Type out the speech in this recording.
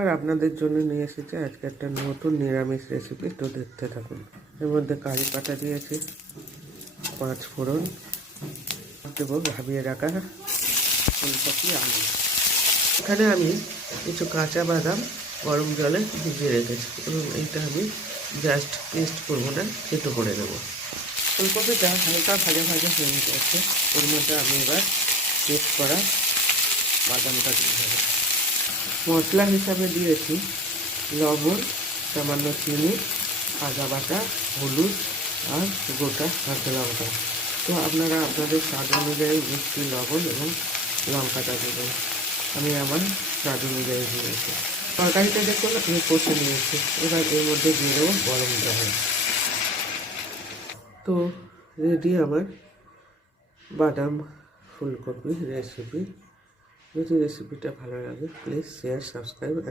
আর আপনাদের জন্য নিয়ে এসেছি আজকে একটা নতুন নিরামিষ রেসিপি, তো দেখতে থাকুন। এর মধ্যে কারি পাতা দিয়েছি, 5 ফোড়ন দেবো, ভাবিয়ে রাখা ফুলকপি, আলু। এখানে আমি কিছু কাঁচা বাদাম গরম জলে ভিজিয়ে রেখেছি এবং এইটা আমি জাস্ট পেস্ট করবো না, থেতো করে দেবো। ফুলকপিটা হালকা ভাজা ভাজা হয়ে গেছে, ওর মধ্যে আমি এবার পেস্ট করা বাদামটা দিয়ে দেবো। মশলা হিসাবে দিয়েছি লবণ, সামান্য চিনি, আদা বাটা, হলুদ আর গোটা কাঁচা লঙ্কা। তো আপনারা আপনাদের স্বাদ অনুযায়ী মিষ্টি, লবণ এবং লঙ্কাটা দেবেন। আমি আমার স্বাদ অনুযায়ী দিয়েছি। তরকারিটা দেখুন আমি কষে নিয়েছি। এবার এর মধ্যে দিয়ে দেবো গরম জল। তো রেডি আমার বাদাম ফুলকপি রেসিপি। যদি রেসিপিটা ভালো লাগে প্লিজ শেয়ার, সাবস্ক্রাইব অ্যান্ড